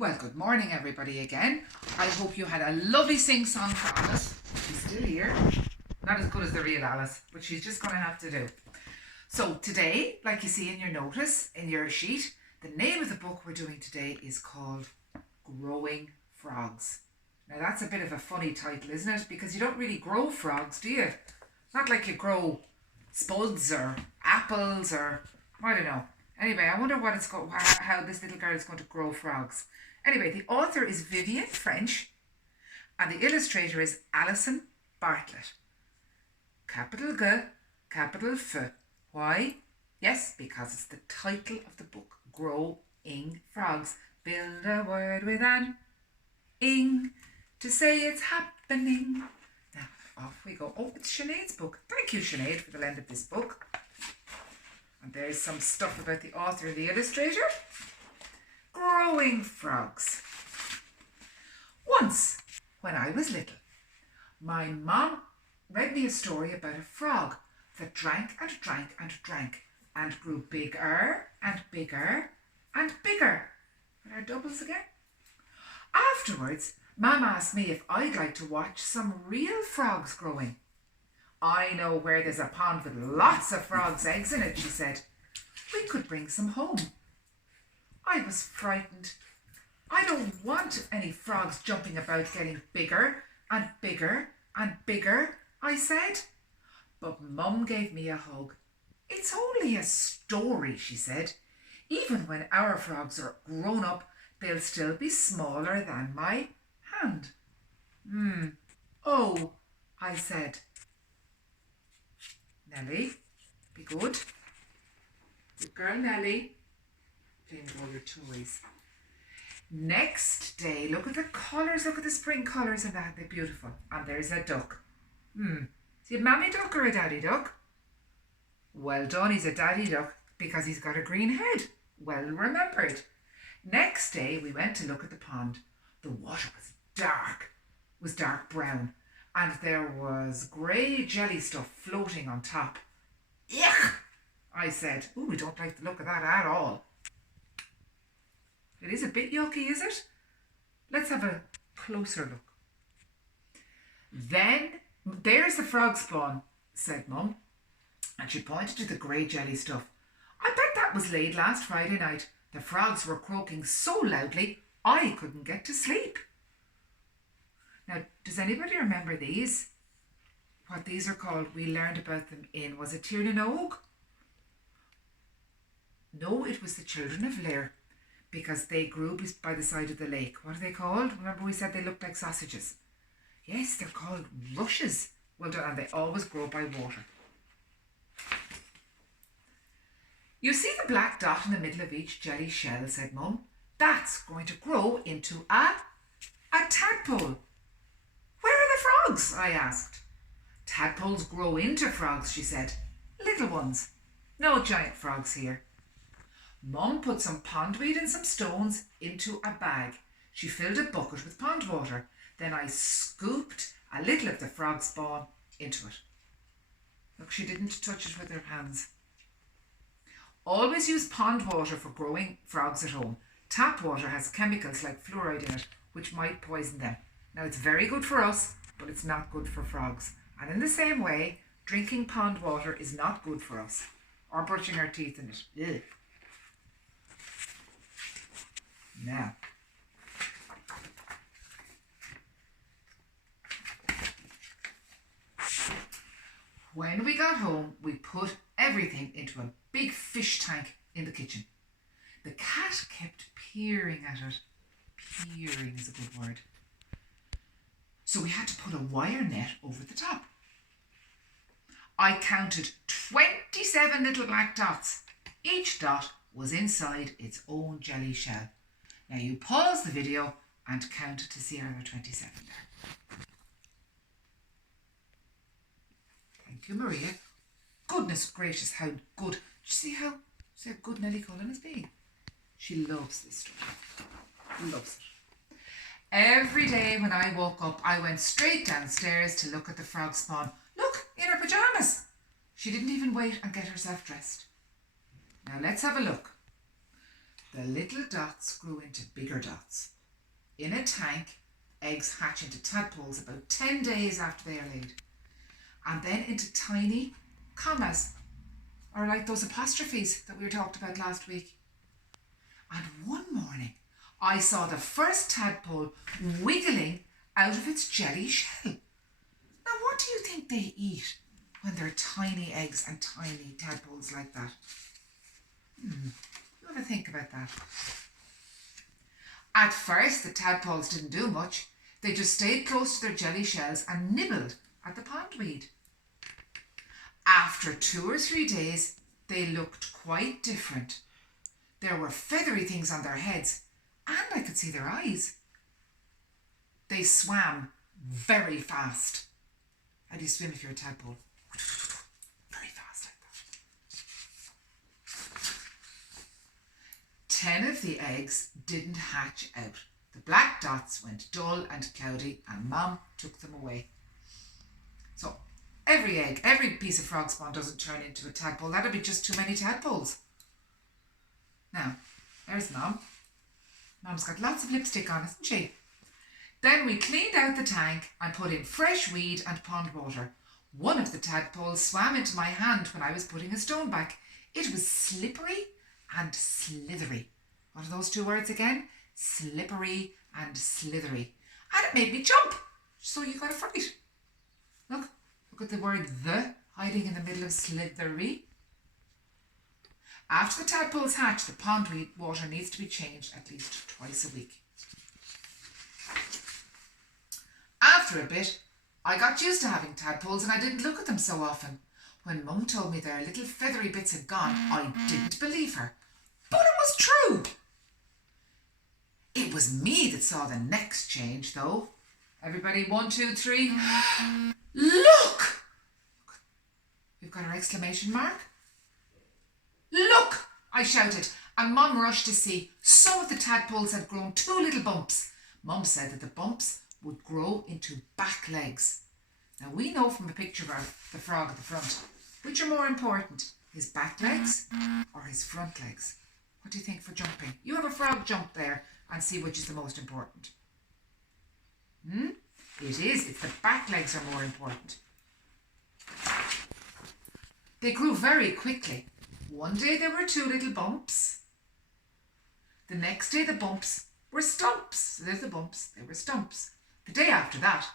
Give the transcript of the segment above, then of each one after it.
Well, good morning, everybody, again. I hope you had a lovely sing-song for Alice. She's still here. Not as good as the real Alice, but she's just going to have to do. So today, like you see in your notice, in your sheet, the name of the book we're doing today is called Growing Frogs. Now, that's a bit of a funny title, isn't it? Because you don't really grow frogs, do you? It's not like you grow spuds or apples or, I don't know. Anyway, I wonder how this little girl is going to grow frogs. Anyway, the author is Vivian French and the illustrator is Alison Bartlett. Capital G, capital F. Why? Yes, because it's the title of the book, Growing Frogs. Build a word with an ing to say it's happening. Now, off we go. Oh, it's Sinead's book. Thank you, Sinead, for the lend of this book. And there's some stuff about the author and the illustrator. Growing Frogs. Once, when I was little, my mom read me a story about a frog that drank and drank and drank and grew bigger and bigger and bigger. Are there doubles again? Afterwards, Mum asked me if I'd like to watch some real frogs growing. I know where there's a pond with lots of frogs' eggs in it, she said. We could bring some home. I was frightened. I don't want any frogs jumping about getting bigger and bigger and bigger, I said. But Mum gave me a hug. It's only a story, she said. Even when our frogs are grown up, they'll still be smaller than my hand. Oh, I said. Nellie, be good. Good girl, Nellie. Playing with all your toys. Next day, look at the colours, look at the spring colours and that, they're beautiful. And there's a duck. Is he a mammy duck or a daddy duck? Well done, he's a daddy duck because he's got a green head. Well remembered. Next day, we went to look at the pond. The water was dark brown, and there was grey jelly stuff floating on top. Yuck, I said. Ooh, we don't like the look of that at all. It is a bit yucky, is it? Let's have a closer look. Then, there's the frog spawn, said Mum, and she pointed to the grey jelly stuff. I bet that was laid last Friday night. The frogs were croaking so loudly, I couldn't get to sleep. Now, does anybody remember these? What these are called? We learned about them in, was it Tir na Nog? No, it was the Children of Lir, because they grew by the side of the lake. What are they called? Remember we said they looked like sausages? Yes, they're called rushes. Well done, and they always grow by water. You see the black dot in the middle of each jelly shell, said Mum. That's going to grow into a tadpole. Where are the frogs? I asked. Tadpoles grow into frogs, she said. Little ones. No giant frogs here. Mum put some pondweed and some stones into a bag. She filled a bucket with pond water. Then I scooped a little of the frog spawn into it. Look, she didn't touch it with her hands. Always use pond water for growing frogs at home. Tap water has chemicals like fluoride in it, which might poison them. Now, it's very good for us, but it's not good for frogs. And in the same way, drinking pond water is not good for us, or brushing our teeth in it. Ugh. Now, when we got home, we put everything into a big fish tank in the kitchen. The cat kept peering at it. Peering is a good word. So we had to put a wire net over the top. I counted 27 little black dots. Each dot was inside its own jelly shell. Now you pause the video and count to see are there 27 there. Thank you, Maria. Goodness gracious, how good. Did you see how good Nellie Cullen is being? She loves this story. Loves it. Every day when I woke up, I went straight downstairs to look at the frog spawn. Look, in her pyjamas. She didn't even wait and get herself dressed. Now let's have a look. The little dots grew into bigger dots. In a tank, eggs hatch into tadpoles about 10 days after they are laid, and then into tiny commas, or like those apostrophes that we were talked about last week. And one morning, I saw the first tadpole wiggling out of its jelly shell. Now, what do you think they eat when they're tiny eggs and tiny tadpoles like that? You have a think about that. At first, the tadpoles didn't do much. They just stayed close to their jelly shells and nibbled at the pondweed. After 2 or 3 days, they looked quite different. There were feathery things on their heads, and I could see their eyes. They swam very fast. How do you swim if you're a tadpole? Very fast like that. 10 of the eggs didn't hatch out. The black dots went dull and cloudy, and Mum took them away. So every egg, every piece of frog spawn doesn't turn into a tadpole. That'd be just too many tadpoles. Now, there's Mum. Mum's got lots of lipstick on, hasn't she? Then we cleaned out the tank and put in fresh weed and pond water. One of the tadpoles swam into my hand when I was putting a stone back. It was slippery and slithery. What are those two words again? Slippery and slithery. And it made me jump. So you got a fright. Look at the word the hiding in the middle of slithery. After the tadpoles hatch, the pond water needs to be changed at least twice a week. After a bit, I got used to having tadpoles and I didn't look at them so often. When Mum told me their little feathery bits had gone, I didn't believe her. But it was true. It was me that saw the next change, though. Everybody, 1, 2, 3. Look! We've got our exclamation mark. Look! I shouted, and Mum rushed to see. Some of the tadpoles had grown 2 little bumps. Mum said that the bumps would grow into back legs. Now we know from a picture of the frog at the front, which are more important, his back legs or his front legs? What do you think for jumping? You have a frog jump there and see which is the most important. It is. It's the back legs are more important. They grew very quickly. One day there were 2 little bumps. The next day the bumps were stumps. So there's the bumps, they were stumps. The day after that,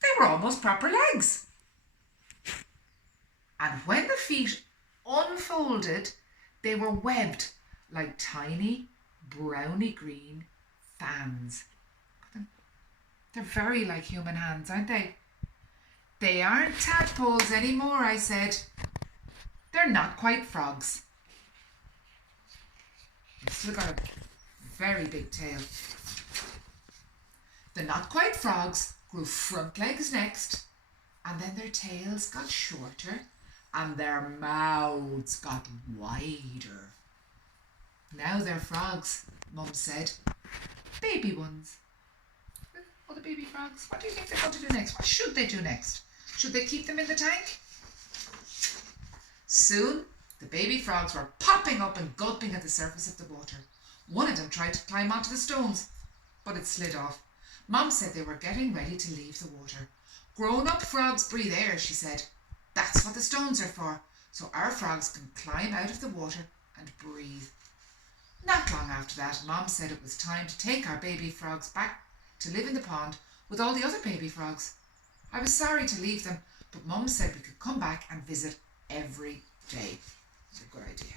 they were almost proper legs. And when the feet unfolded, they were webbed like tiny browny green fans. They're very like human hands, aren't they? They aren't tadpoles anymore, I said. They're not quite frogs. They've still got a very big tail. The not quite frogs grew front legs next, and then their tails got shorter and their mouths got wider. Now they're frogs, Mum said. Baby ones. Oh, the baby frogs. What do you think they're going to do next? What should they do next? Should they keep them in the tank? Soon, the baby frogs were popping up and gulping at the surface of the water. One of them tried to climb onto the stones, but it slid off. Mum said they were getting ready to leave the water. Grown-up frogs breathe air, she said. That's what the stones are for, so our frogs can climb out of the water and breathe. Not long after that, Mum said it was time to take our baby frogs back to live in the pond with all the other baby frogs. I was sorry to leave them, but Mum said we could come back and visit every day. It's a good idea.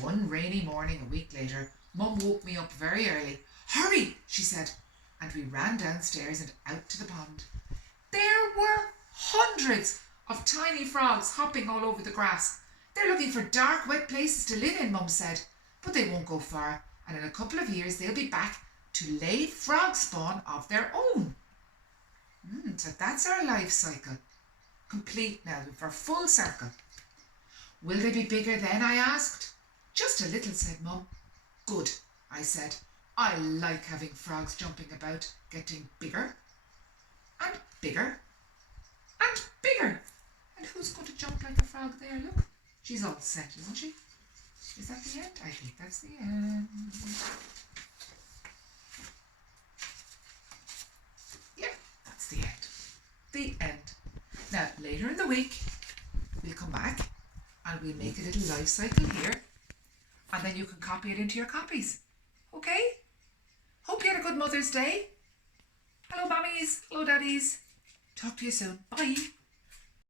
One rainy morning a week later, Mum woke me up very early. Hurry, she said, and we ran downstairs and out to the pond. There were hundreds of tiny frogs hopping all over the grass. They're looking for dark, wet places to live in, Mum said, but they won't go far, and in a couple of years they'll be back to lay frog spawn of their own. So that's our life cycle. Complete now, for full circle. Will they be bigger then, I asked. Just a little, said Mum. Good, I said. I like having frogs jumping about, getting bigger and bigger and bigger. And who's going to jump like a frog there? Look, she's all set, isn't she? Is that the end? I think that's the end. Yeah, that's the end. The end. Now, later in the week, we'll come back and we'll make a little life cycle here, and then you can copy it into your copies. Okay? Hope you had a good Mother's Day. Hello, mummies. Hello, daddies. Talk to you soon. Bye.